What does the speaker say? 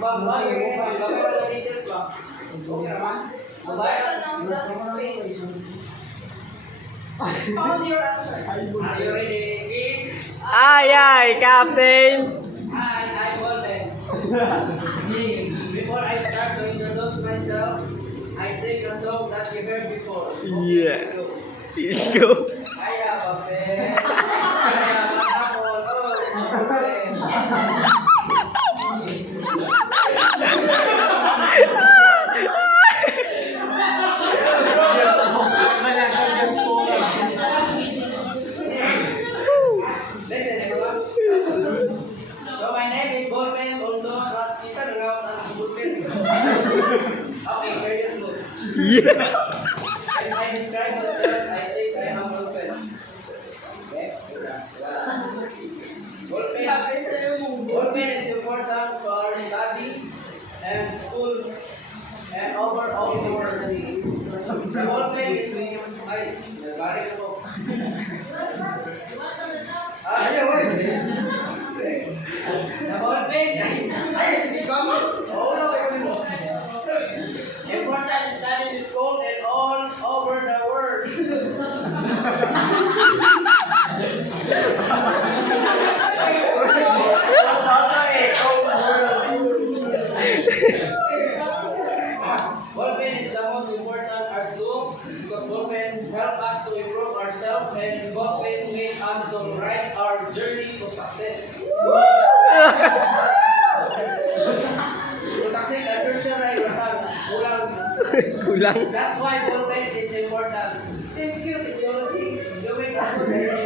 Found your answer. Are you ready, kids? Aye, aye, Captain. I'm Golden. Before I start to introduce myself, I sing a song that you heard before. Yeah. Let's Let's go. go. I have a pen. I have an apple. Listen, everyone. So my name is Golden, also as isa na nga ang Golden. Okay, serious look. Yeah. If I describe myself, I think I am Golden. Okay? Golden is important for our study and school and overall the world. The Golden is ay, nagari ko. Ayaw, the Golden ay, sige ka mo. Oo, no, mo. Important study in school and all over the world. Ballpen is the most important art tool because ballpen help us to improve ourselves and ballpen lead us to write our journey to success. To success, adventure, ay kulang. Kulang. That's why ballpen is important. Thank you, technology. You make us very